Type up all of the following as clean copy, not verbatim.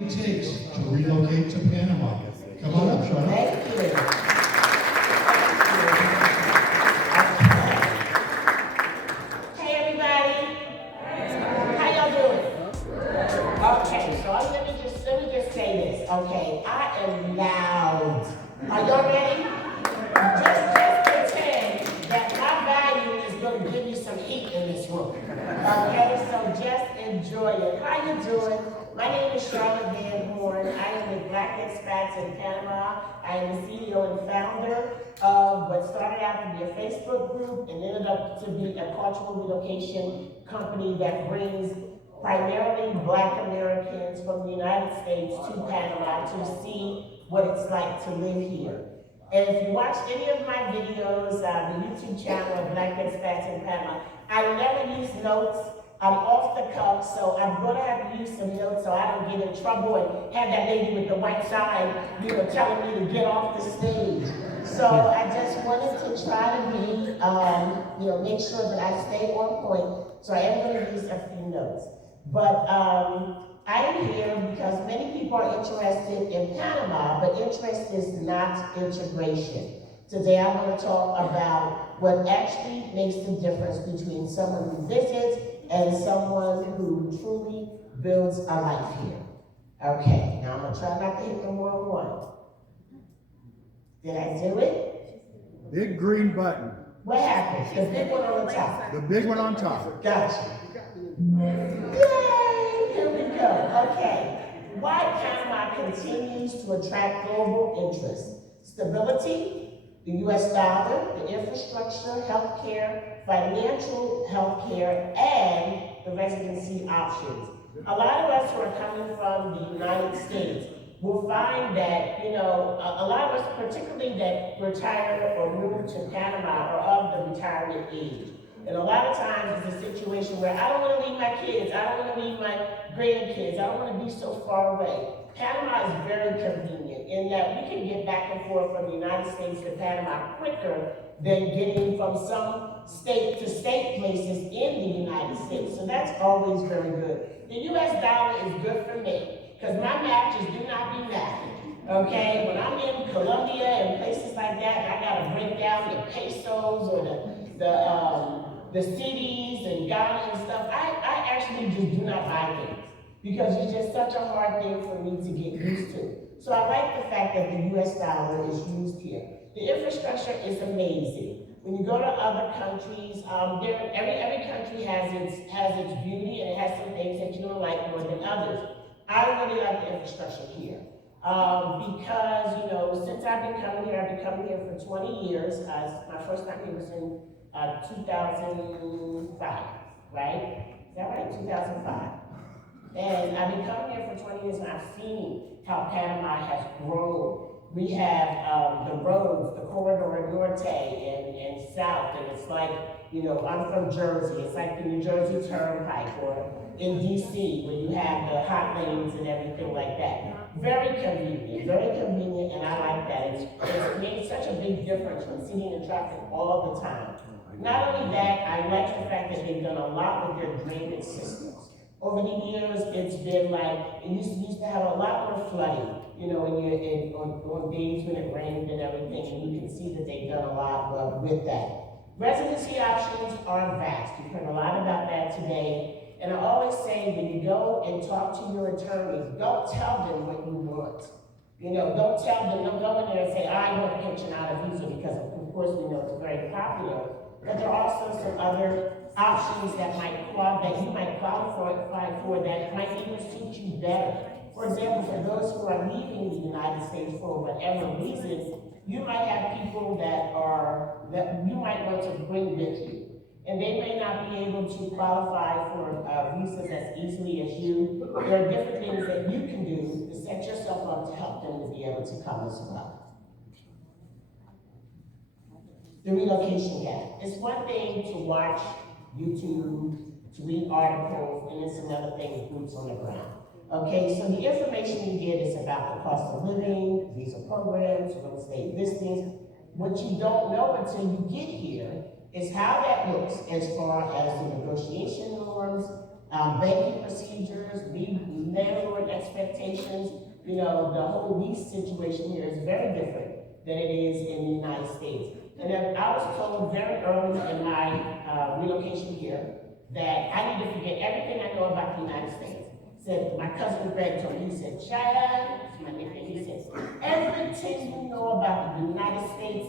It takes to relocate to Panama. Come on up, Shauna. Thank you. Hey everybody. How y'all doing? Okay, so let me just say this. Okay, I am loud. Are y'all ready? Just pretend that my value is going to give you some heat in this room. Okay, so just enjoy it. How you doing? My name is Charlotte Van Horn. I am with Black Expats in Panama. I am the CEO and founder of what started out to be a Facebook group and ended up to be a cultural relocation company that brings primarily Black Americans from the United States to Panama to see what it's like to live here. And if you watch any of my videos, the YouTube channel of Black Expats in Panama, I never use notes. I'm off the cuff, so I'm gonna have to use some notes so I don't get in trouble and have that lady with the white sign, telling me to get off the stage. So I just wanted to try to be, make sure that I stay on point. So I am gonna use a few notes. But I am here because many people are interested in Panama, but interest is not integration. Today I want to talk about what actually makes the difference between someone who visits and someone who truly builds a life here. Okay, now I'm going to try not to hit the wrong one. Did I do it? Big green button. What happened? The big one on the top. The big one on top. Gotcha. Yay! Here we go. Okay. Why Panama continues to attract global interest? Stability, the U.S. dollar, the infrastructure, healthcare, financial healthcare, and the residency options. A lot of us who are coming from the United States will find that, a lot of us, particularly that retire or move to Panama, are of the retirement age. And a lot of times it's a situation where I don't want to leave my kids, I don't want to leave my grandkids, I don't want to be so far away. Panama is very convenient in that we can get back and forth from the United States to Panama quicker than getting from some state to state places in the United States. So that's always very good. The US dollar is good for me because my matches do not be matching. Okay, when I'm in Colombia and places like that, I gotta break down the pesos or the CDs and Ghana and stuff. I actually just do not buy things because it's just such a hard thing for me to get used to. So I like the fact that the US dollar is used here. The infrastructure is amazing. When you go to other countries, every country has its beauty and it has some things that you're gonna like more than others. I really like the infrastructure here. Because, since I've been coming here for 20 years. My first time here was in 2005, right? Is that right? 2005. And I've been coming here for 20 years and I've seen how Panama has grown. We have the roads, the corridor norte and south, and it's like, I'm from Jersey. It's like the New Jersey Turnpike, or in DC, where you have the hot lanes and everything like that. Very convenient, and I like that. It's made such a big difference from sitting in traffic all the time. Not only that, I like the fact that they've done a lot with their drainage systems. Over the years, it's been like, it used to have a lot more flooding, on days when it rained and everything, and you can see that they've done a lot with that. Residency options are vast. You've heard a lot about that today. And I always say, when you go and talk to your attorney, don't tell them what you want. Don't tell them, don't go in there and say, I want a pension out of visa, because of course we know it's very popular. But there are also some other options that you might qualify for that might even suit you better. For example, for those who are leaving the United States for whatever reasons, you might have people that you might want to bring with you. And they may not be able to qualify for visas as easily as you. There are different things that you can do to set yourself up to help them to be able to come as well. The relocation gap. It's one thing to watch YouTube, to read articles, and it's another thing with boots on the ground. Okay, so the information you get is about the cost of living, visa programs, real estate listings. What you don't know until you get here is how that looks as far as the negotiation norms, banking procedures, landlord expectations. expectations, you know, the whole lease situation here is very different than it is in the United States. And then I was told very early in my relocation here that I need to forget everything I know about the United States. Said, my cousin Greg told me, he said, Chad, that's my nickname, he said, everything you know about the United States,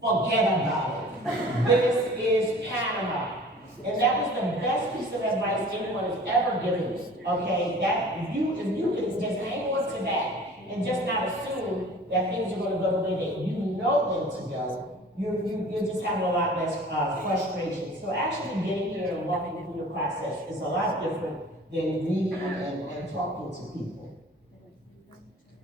forget about it. This is Panama. And that was the best piece of advice anyone has ever given me. Okay, that if you can just hang on to that and just not assume that things are going to go the way that you know them to go, you just have a lot less frustration. So actually getting here and walking through the process is a lot different than reading and talking to people.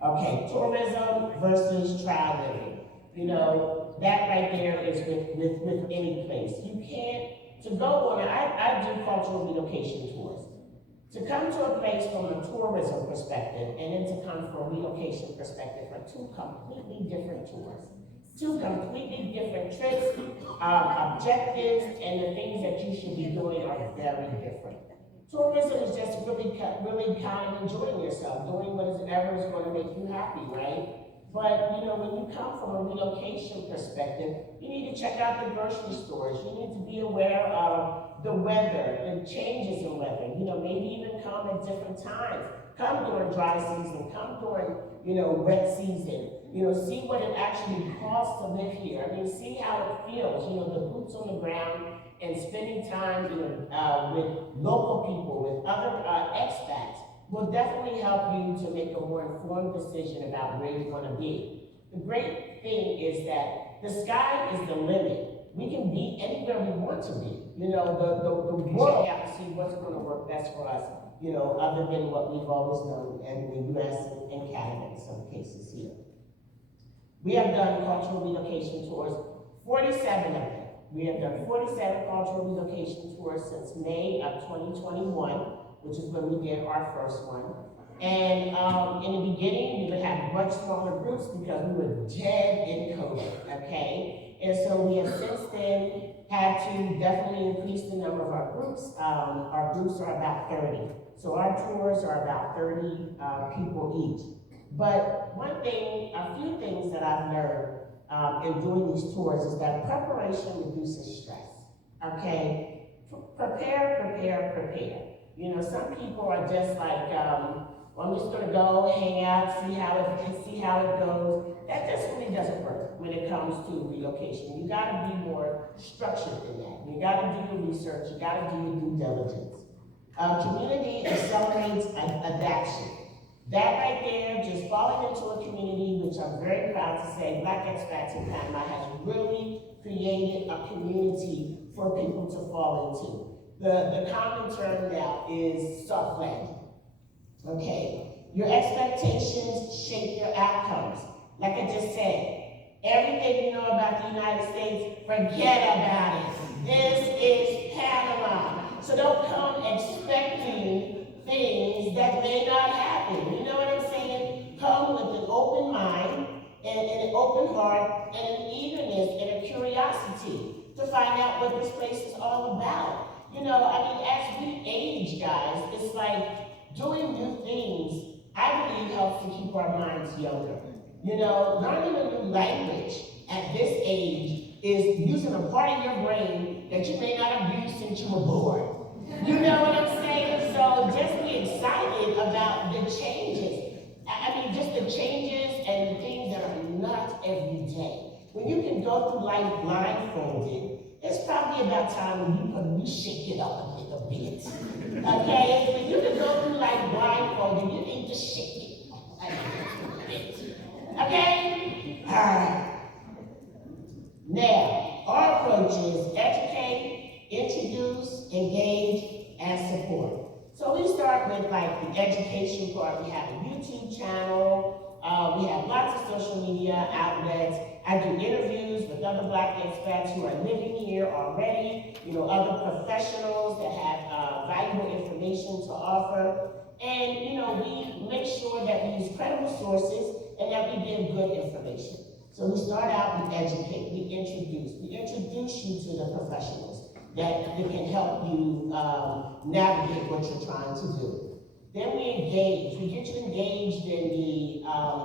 Okay, tourism versus traveling. You know, that right there is with any place. You can't, to go on, I do cultural relocation tours. To come to a place from a tourism perspective and then to come from a relocation perspective are two completely different tours. Two completely different trips, objectives, and the things that you should be doing are very different. Tourism is just really kind of enjoying yourself, doing whatever is going to make you happy, right? But you know, when you come from a relocation perspective, you need to check out the grocery stores. You need to be aware of the weather and changes in weather. You know, maybe even come at different times. Come during dry season, come during, you know, wet season. You know, see what it actually costs to live here. I mean, see how it feels, you know, the boots on the ground and spending time, you know, with local people, with other expats will definitely help you to make a more informed decision about where you want to be. The great thing is that the sky is the limit. We can be anywhere we want to be. You know, the world have to see what's going to work best for us, you know, other than what we've always known in the US and Canada in some cases here. We have done cultural relocation tours, 47 of them. We have done 47 cultural relocation tours since May of 2021. Which is when we did our first one. And in the beginning, we would have much smaller groups because we were dead in COVID, okay? And so we have since then had to definitely increase the number of our groups. Our groups are about 30. So our tours are about 30 people each. But a few things that I've learned in doing these tours is that preparation reduces stress, okay? Prepare. You know, some people are just like, well, I'm just gonna go hang out, see how it goes. That just really doesn't work when it comes to relocation. You gotta be more structured in that. You gotta do your research, you gotta do your due diligence. Community accelerates adaptation. That right there, just falling into a community, which I'm very proud to say, Black Expats in Panama has really created a community for people to fall into. The common term now is soft landing. Okay, your expectations shape your outcomes. Like I just said, everything you know about the United States, forget about it. This is Panama. So don't come expecting things that may not happen. You know what I'm saying? Come with an open mind and an open heart and an eagerness and a curiosity to find out what this place is all about. You know, I mean, as we age, guys, it's like doing new things, I believe, helps to keep our minds younger. You know, learning a new language at this age is using a part of your brain that you may not have used since you were born. You know what I'm saying? So just be excited about the changes. I mean, just the changes and the things that are not every day. When you can go through life blindfolded, it's probably about time when you shake it up a little bit. Okay? When you can go through life blindfolded, you need to shake it up a little bit. Okay? All right. Now, our approach is educate, introduce, engage, and support. So we start with like the education part. We have a YouTube channel. We have lots of social media outlets. I do interviews with other Black expats who are living here already, you know, other professionals that have valuable information to offer. And, you know, we make sure that we use credible sources and that we give good information. So we start out, we educate, we introduce you to the professionals that can help you navigate what you're trying to do. Then we engage. We get you engaged in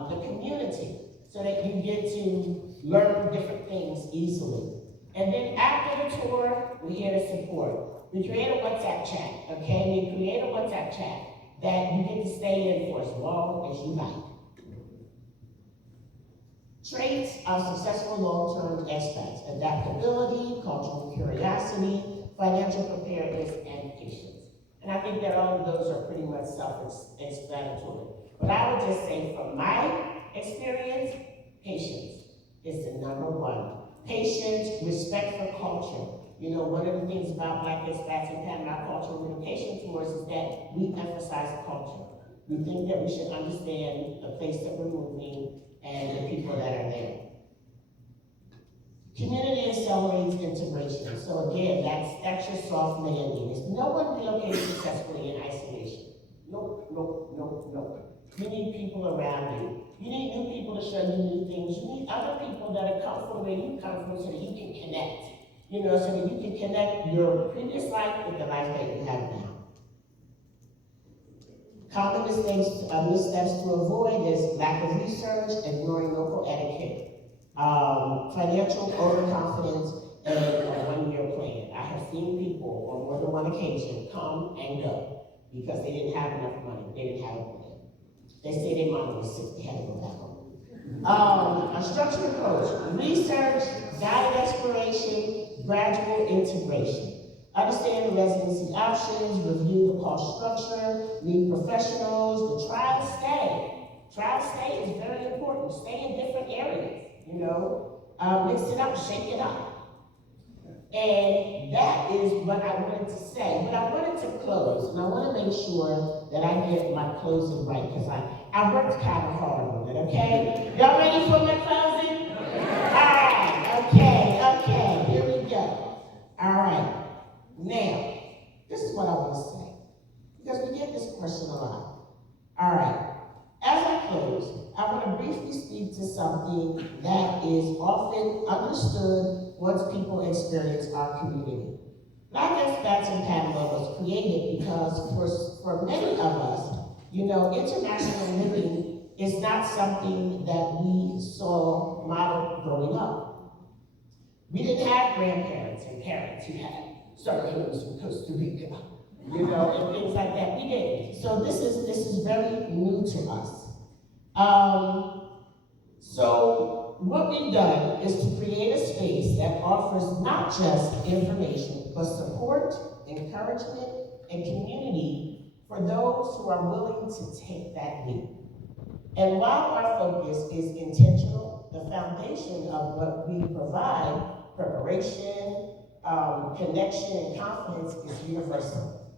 the community so that you get to learn different things easily. And then after the tour, we're here to support. We create a WhatsApp chat, okay? We create a WhatsApp chat that you get to stay in for as long as you like. Traits of successful long-term expats: adaptability, cultural curiosity, financial preparedness, and patience. And I think that all of those are pretty much self-explanatory. But I would just say from my experience, patience is the number one. Patience, respect for culture. You know, one of the things about Black expats in Panama cultural relocation tours is that we emphasize culture. We think that we should understand the place that we're moving and the people that are there. Community accelerates integration. So again, that's your soft landing. No one relocates successfully in isolation. Nope, nope, nope, nope. You need people around you. You need new people to show you new things. You need other people that are come from where you come from so that you can connect. You know, so that you can connect your previous life with the life that you have now. Common missteps to avoid is lack of research, ignoring local etiquette, financial overconfidence, and a one-year plan. I have seen people on more than one occasion come and go because they didn't have enough money. They didn't have a plan. They say their mama was sick, they had to go back home. A structured approach: research, guided exploration, gradual integration. Understand the residency options, review the cost structure, meet professionals, the trial stay. Trial stay is very important. Stay in different areas, you know. Mix it up, shake it up. And that is what I wanted to say. But I wanted to close, and I want to make sure that I get my closing right, because I worked kind of hard on it, okay? Y'all ready for my closing? All right, okay, here we go. All right. Now, this is what I want to say, because we get this question a lot. All right, as I close, I want to briefly speak to something that is often understood once people experience our community. Black Expats in Panama was created because for many of us, you know, international living is not something that we saw modeled growing up. We didn't have grandparents and parents who had surnames from Costa Rica, you know, and things like that. We didn't. So this is very new to us. So what we've done is to create a space that offers not just information, but support, encouragement, and community for those who are willing to take that leap. And while our focus is intentional, the foundation of what we provide, preparation, connection, and confidence, is universal.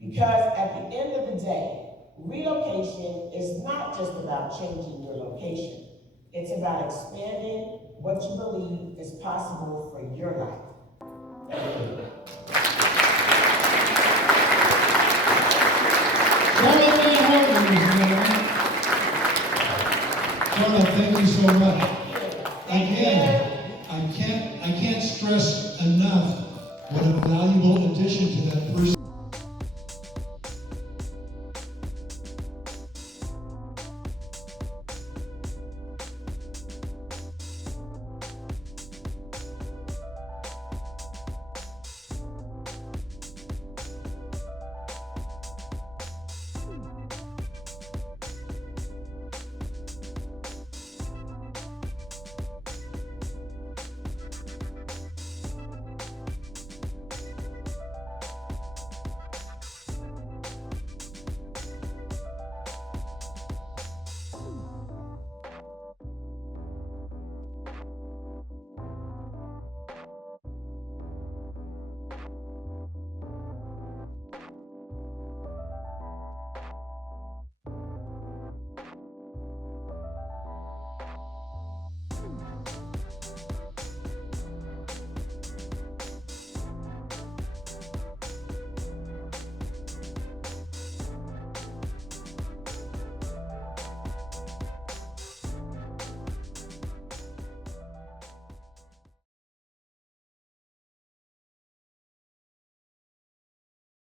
Because at the end of the day, relocation is not just about changing your location. It's about expanding what you believe is possible for your life.